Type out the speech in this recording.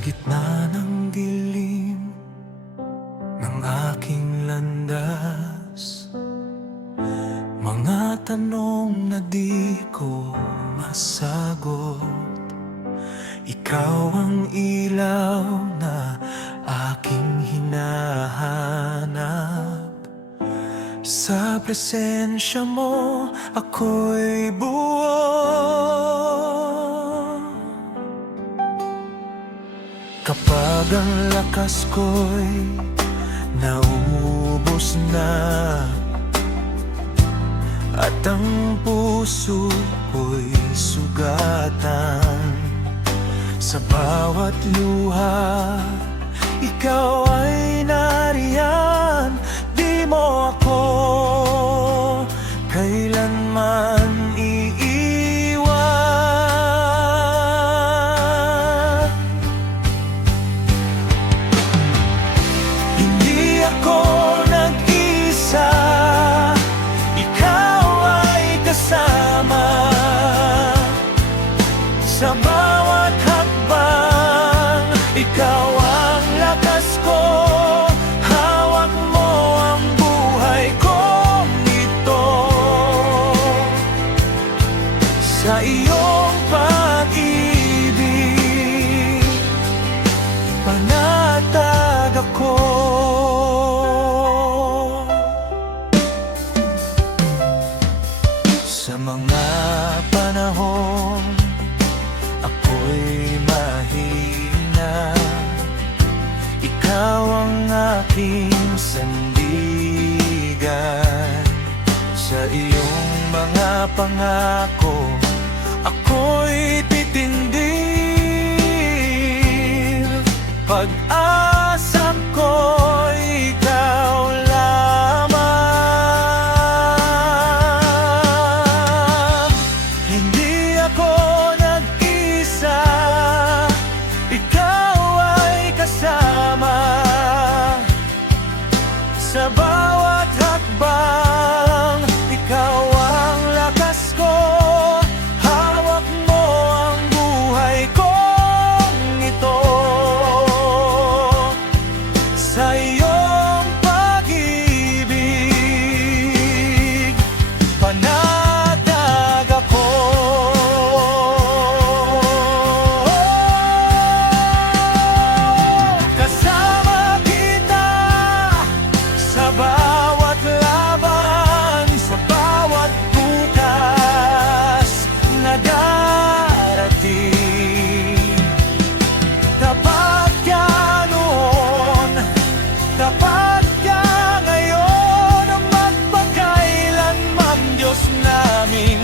gitna ng dilim ng aking landas, mga tanong na di ko masagot. Ikaw ang ilaw na aking hinahanap. Sa presensya mo ako'y buo. Kapag ang lakas ko'y naubos na at ang puso ko'y sugatan, sa bawat luha ikaw ay nariyan. Di mo ako kailanman iiwan. Hindi ako nag-isa, ikaw ay kasama. Sa bawat hakbang, ikaw ang lakas ko. Hawak mo ang buhay kong ito. Sa iyong pag-ibig, panatag ako. Sa mga panahon ako'y mahina, ikaw ang aking sandigan. Sa iyong mga pangako ako'y titindig. Pag-asa ko'y ikaw lamang. Hindi ako nag-isa, ikaw ay kasama. Sa bawat hakbang, ikaw ang lakas ko. Hawak mo ang buhay kong ito. Sa iyong pag-ibig, panatag ako. Kasama kita sa bawat laban, sa bawat bukas na darating. Tapat ka noon, tapat ka ngayon, magpakailanman Diyos namin